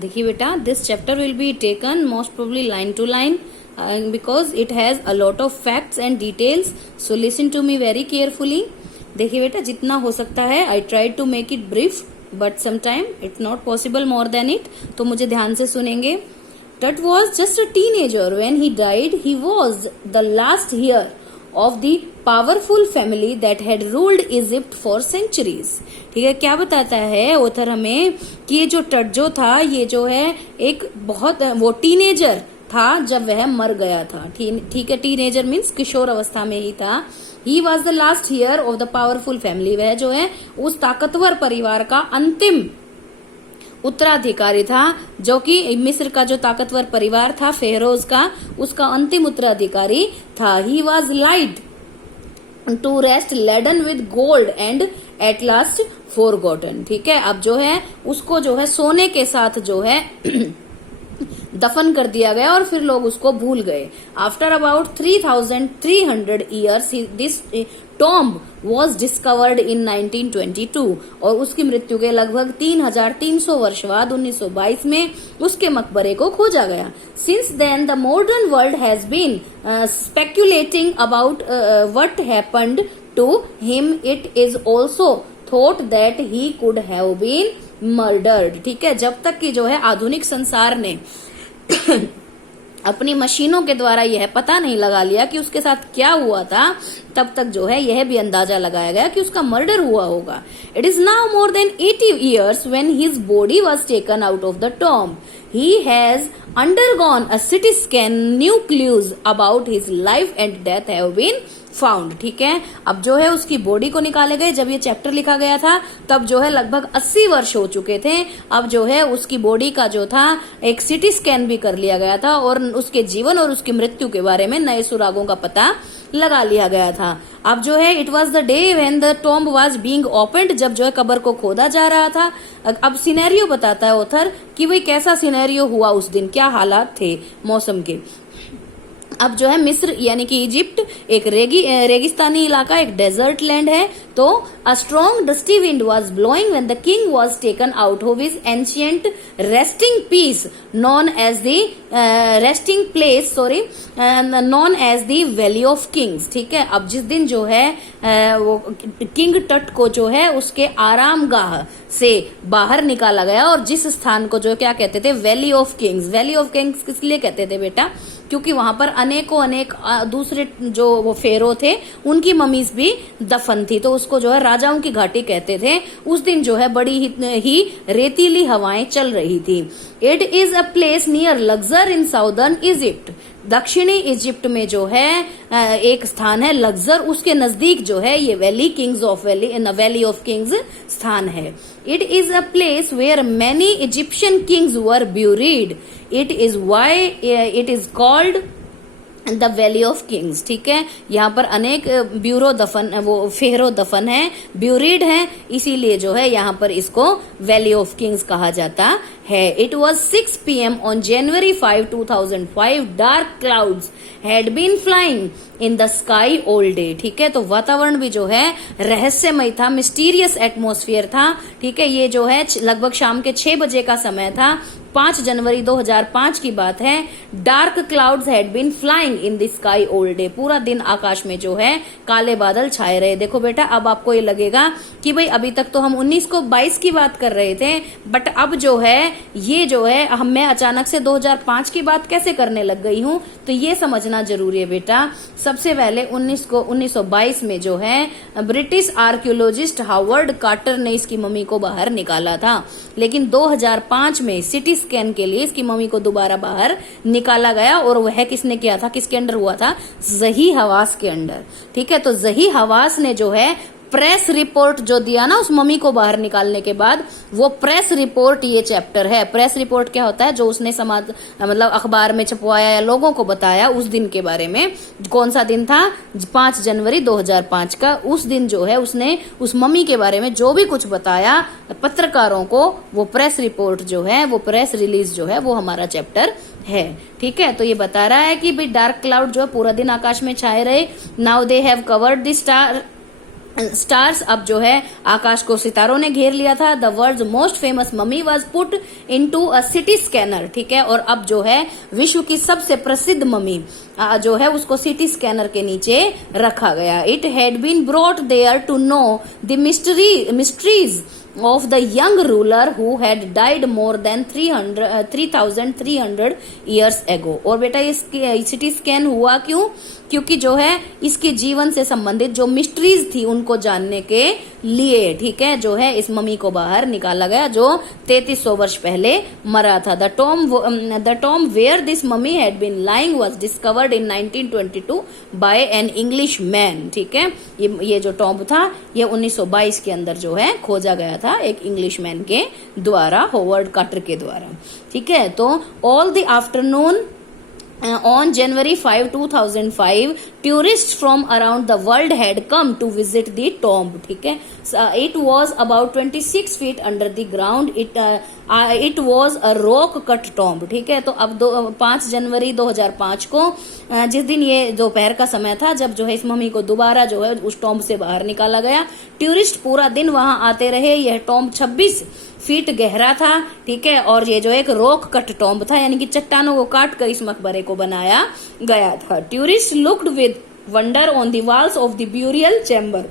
देखिए बेटा, this chapter will be taken most probably line to line because it has a lot of facts and details, so listen to me very carefully. देखिए बेटा, जितना हो सकता है I tried to make it brief but sometime it's not possible more than it, तो मुझे ध्यान से सुनेंगे. Tut was just a teenager when he died. He was the last heir of the powerful family that had ruled Egypt for centuries. ठीक है, क्या बताता है ऑथर हमें कि ये जो टट जो था, ये जो है एक बहुत वो टीनेजर था जब वह मर गया था. ठीक है, टीनेजर मीन्स किशोर अवस्था में ही था. He was the last year of the powerful family. वह जो है उस ताकतवर परिवार का अंतिम उत्तराधिकारी था, जो कि मिस्र का जो ताकतवर परिवार था फेरोज का, उसका अंतिम उत्तराधिकारी था. He was laid to rest laden with gold and at last forgotten. ठीक है, अब जो है उसको जो है सोने के साथ जो है दफन कर दिया गया और फिर लोग उसको भूल गए. After about 3,300 years this tomb was discovered in 1922 और उसकी मृत्यु के लगभग 3,300 वर्ष बाद 1922 में उसके मकबरे को खोजा गया. Since then the modern world has been speculating about what happened to him. It is also thought that he could have been murdered. ठीक है, जब तक कि जो है आधुनिक संसार ने अपनी मशीनों के द्वारा यह पता नहीं लगा लिया कि उसके साथ क्या हुआ था, तब तक जो है यह भी अंदाजा लगाया गया कि उसका मर्डर हुआ होगा. It is now more than 80 years when his body was taken out of the tomb. He has undergone a CT scan. New clues about his life and death have been found. ठीक है, अब जो है उसकी body को निकाले गए. जब ये चैप्टर लिखा गया था तब जो है लगभग 80 वर्ष हो चुके थे. अब जो है उसकी बॉडी का जो था एक सिटी स्कैन भी कर लिया गया था और उसके जीवन और उसकी मृत्यु के बारे में नए सुरागों का पता लगा लिया गया था. अब जो है it was the day when the tomb was being opened, जब जो है कब्र को खोदा जा रहा था. अब सिनेरियो बताता है ऑथर कि भाई कैसा सिनेरियो हुआ उस दिन, क्या हालात थे मौसम के. अब जो है मिस्र यानी कि इजिप्ट एक रेगिस्तानी इलाका, एक डेजर्ट लैंड है. तो a strong dusty wind was blowing when the king was taken out of his ancient resting piece known as the resting place known as the valley of kings. ठीक है, अब जिस दिन जो है वो किंग टट को जो है उसके आरामगाह से बाहर निकाला गया और जिस स्थान को जो क्या कहते थे, valley of Kings. Valley of Kings किस लिए कहते थे बेटा? क्योंकि वहां पर अनेक दूसरे जो वो फेरो थे उनकी ममीज भी दफन थी, तो उसको जो है राजाओं की घाटी कहते थे. उस दिन जो है बड़ी ही रेतीली हवाएं चल रही थी. It is a place near Luxor in southern Egypt. दक्षिणी इजिप्ट में जो है एक स्थान है लग्जर, उसके नजदीक जो है ये वैली ऑफ किंग्स स्थान है. It is a place where many Egyptian kings were buried. It is why it is called the valley of kings. ठीक है, यहाँ पर अनेक ब्यूरो दफन वो फेरो दफन है, ब्यूरीड है, इसीलिए जो है यहाँ पर इसको वैली ऑफ किंग्स कहा जाता है. इट वॉज 6 PM ऑन January 5, 2005. Dark clouds had been flying in the sky all day. ठीक है, तो वातावरण भी जो है रहस्यमय था, मिस्टीरियस एटमॉस्फेयर था. ठीक है, ये जो है लगभग शाम के 6 बजे का समय था. 5 जनवरी 2005 की बात है. Dark clouds had been flying in the sky all day. पूरा दिन आकाश में जो है काले बादल छाए रहे. देखो बेटा, अब आपको ये लगेगा कि भाई अभी तक तो हम 19 को 22 की बात कर रहे थे, बट अब जो है ये जो है मैं अचानक से 2005 की बात कैसे करने लग गई हूं, तो ये समझना जरूरी है बेटा. सबसे पहले 1922 में जो है ब्रिटिश आर्कियोलॉजिस्ट हावर्ड कार्टर ने इसकी मम्मी को बाहर निकाला था, लेकिन 2005 में सिटी स्कैन के लिए इसकी मम्मी को दोबारा बाहर निकाला गया. और वह किसने किया था, किसके अंडर हुआ था? ज़ही हवास के अंडर. ठीक है, तो ज़ही हवास ने जो है प्रेस रिपोर्ट जो दिया ना उस मम्मी को बाहर निकालने के बाद, वो प्रेस रिपोर्ट ये चैप्टर है. प्रेस रिपोर्ट क्या होता है? जो उसने समाज मतलब अखबार में छपवाया या लोगों को बताया उस दिन के बारे में. कौन सा दिन था? 5 जनवरी 2005 का. उस दिन जो है उसने उस मम्मी के बारे में जो भी कुछ बताया पत्रकारों को, वो प्रेस रिपोर्ट जो है, वो प्रेस रिलीज जो है, वो हमारा चैप्टर है. ठीक है, तो ये बता रहा है कि भाई डार्क क्लाउड जो है पूरा दिन आकाश में छाए रहे. Now they have covered the star stars, अब जो है आकाश को सितारों ने घेर लिया था। The world's most famous mummy was put into a city scanner, ठीक है, और अब जो है विश्व की सबसे प्रसिद्ध ममी जो है उसको सिटी स्कैनर के नीचे रखा गया। It had been brought there to know the mysteries of the young ruler who had died more than 3,300 years ago। और बेटा ये सिटी स्कैन हुआ क्यों? क्योंकि जो है इसके जीवन से संबंधित जो मिस्ट्रीज थी उनको जानने के लिए, ठीक है, जो है इस मम्मी को बाहर निकाला गया जो 3300 वर्ष पहले मरा था। The tomb where this mummy had been lying was discovered in 1922 by an English man, ठीक है, ये जो टॉम्ब था ये 1922 के अंदर जो है खोजा गया था एक इंग्लिश मैन के द्वारा, होवर्ड कार्टर के द्वारा, ठीक है। तो all the afternoon on January 5, 2005, tourists from around the world had come to visit the tomb, ठीक है। It was about 26 feet under the ground. It was a rock cut tomb, ठीक है। तो अब 5 जनवरी 2005 को जिस दिन ये दोपहर का समय था जब जो है इस मम्मी को दोबारा जो है उस टॉम्ब से बाहर निकाला गया। टूरिस्ट पूरा दिन वहां आते रहे। यह टॉम्ब 26 फीट गहरा था, ठीक है, और ये जो एक रॉक कट टॉम्ब था, यानी कि चट्टानों को काट कर इस मकबरे को बनाया गया था। Tourist looked with wonder on the walls of the burial chamber.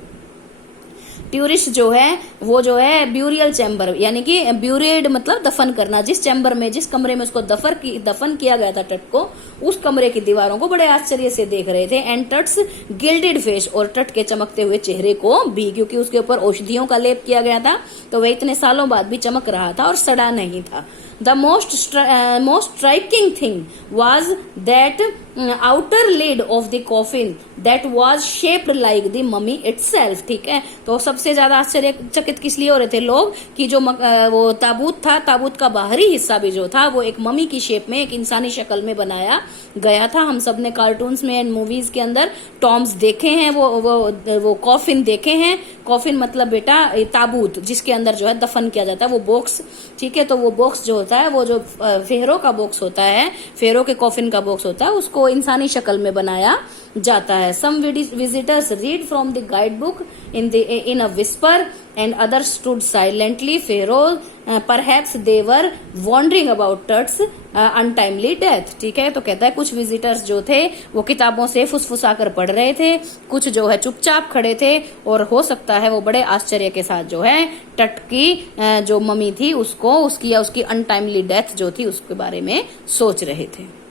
Tourist जो है वो जो है ब्यूरियल चैम्बर यानी कि ब्यूरियड मतलब दफन करना, जिस चैम्बर में जिस कमरे में उसको दफन किया गया था टट को, उस कमरे की दीवारों को बड़े आश्चर्य से देख रहे थे। एंड टट्स गिल्डेड फेस, और टट के चमकते हुए चेहरे को भी, क्योंकि उसके ऊपर औषधियों का लेप किया गया था तो वह इतने सालों बाद भी चमक रहा था और सड़ा नहीं था। The most striking thing was that outer lid of the coffin that was shaped like the mummy itself, ठीक है। तो सबसे ज्यादा आश्चर्यचकित किस लिए हो रहे थे लोग कि जो वो ताबूत था, ताबूत का बाहरी हिस्सा भी जो था वो एक मम्मी की शेप में, एक इंसानी शक्ल में बनाया गया था। हम सब ने कार्टून्स में एंड मूवीज के अंदर टॉम्स देखे हैं, वो कॉफिन देखे हैं। कॉफिन मतलब बेटा ताबूत जिसके अंदर जो है दफन किया जाता है, वो बॉक्स, ठीक है। तो वो बॉक्स जो होता है वो जो फेरो का बॉक्स होता है, फेरो के कॉफिन का बॉक्स होता है, उसको इंसानी शक्ल में बनाया जाता है। Some visitors read from the guide book in a whisper and others stood silently. Pharaoh perhaps they were wondering about Tut's untimely death, ठीक है। तो कहता है कुछ विजिटर्स जो थे वो किताबों से फुसफुसाकर पढ़ रहे थे, कुछ जो है चुपचाप खड़े थे, और हो सकता है वो बड़े आश्चर्य के साथ जो है टट की जो मम्मी थी उसकी अनटाइमली डेथ जो थी उसके बारे में सोच रहे थे।